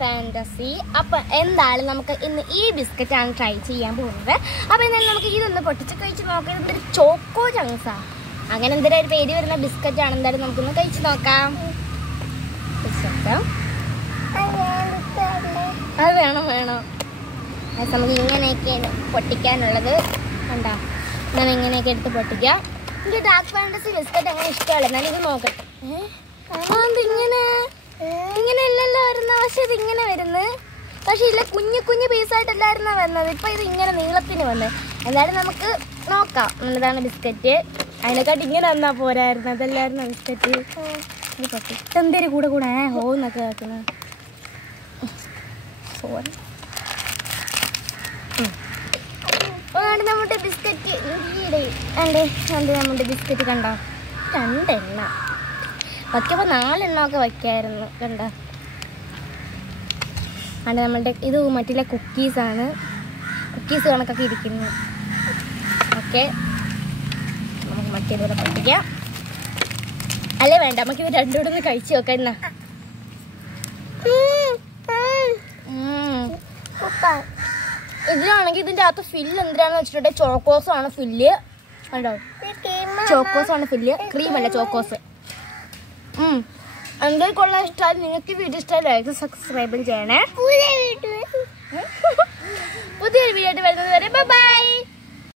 Fantasy. അപ്പം എന്തായാലും നമുക്ക് ഇന്ന് ഈ ബിസ്ക്കറ്റാണ് ട്രൈ ചെയ്യാൻ പോകുന്നത്. അപ്പം എന്തായാലും നമുക്ക് ഇതൊന്ന് പൊട്ടിച്ച് കഴിച്ച് നോക്കാം. ഇതൊരു ചോക്കോ ചങ്ക്സാ അങ്ങനെ എന്തെങ്കിലും ഒരു പേര് വരുന്ന ബിസ്ക്കറ്റാണ്. എന്തായാലും നമുക്കൊന്ന് കഴിച്ച് നോക്കാം. അത് വേണം നമുക്ക് ഇങ്ങനെയൊക്കെയാണ് പൊട്ടിക്കാനുള്ളത്. കണ്ടോ, ഇങ്ങനെയൊക്കെ എടുത്ത് പൊട്ടിക്കാം. എനിക്ക് ഡാർക്ക് ഫാന്റസി ബിസ്ക്കറ്റ് അങ്ങനെ ഇഷ്ടമല്ല. എന്നാലും ഇത് നോക്കട്ടെ. ഇങ്ങനെ ഇല്ലല്ലോ വരുന്നത്. പക്ഷെ ഇത് ഇങ്ങനെ വരുന്നത്. പക്ഷെ ഇല്ല, കുഞ്ഞു പീസായിട്ടല്ലായിരുന്നു വരുന്നത്. ഇപ്പം ഇത് ഇങ്ങനെ നീളത്തിന് വന്ന്. എന്തായാലും നമുക്ക് നോക്കാം എന്താണ് ബിസ്ക്കറ്റ്. അതിനെക്കാട്ടി ഇങ്ങനെ വന്നാൽ പോരായിരുന്നു. അതല്ലായിരുന്നു ബിസ്ക്കറ്റ്. ഇത് പൊട്ടി എന്തേലും കൂടെ ഹോന്നൊക്കെ കേൾക്കുന്നത്. സോറി. നമ്മുടെ ബിസ്ക്കറ്റ് നമ്മുടെ ബിസ്ക്കറ്റ് കണ്ടോ, 2 എണ്ണം വയ്ക്കുമ്പോൾ 4 എണ്ണമൊക്കെ വയ്ക്കായിരുന്നു. കണ്ടോ, അത് നമ്മളുടെ ഇത് മറ്റുള്ള കുക്കീസാണ്. കുക്കീസ് കണക്കൊക്കെ ഇരിക്കുന്നു. ഓക്കെ, നമുക്ക് മറ്റേതുപോലെ പൊട്ടിക്കാം. അല്ലേ വേണ്ട, നമുക്കിത് രണ്ടും കൂടെ ഒന്ന് കഴിച്ച് നോക്കാം. എന്നാ ഇതിലാണെങ്കിൽ ഇതിൻ്റെ അകത്ത് ഫില്ല് എന്തിനാണെന്ന് വെച്ചിട്ടുണ്ടെങ്കിൽ ചോക്കോസാണ് ഫില്ല്. കണ്ടോ, ചോക്കോസാണ് ഫില്ല്, ക്രീമല്ല ചോക്കോസ്. എന്തൊക്കെയുള്ള ഇഷ്ടമായി നിങ്ങൾക്ക് വീഡിയോ ഇഷ്ടമായി സബ്സ്ക്രൈബ് ചെയ്യണേ. പുതിയൊരു വീഡിയോ ആയിട്ട് വരുന്നത് വരെ ബൈ.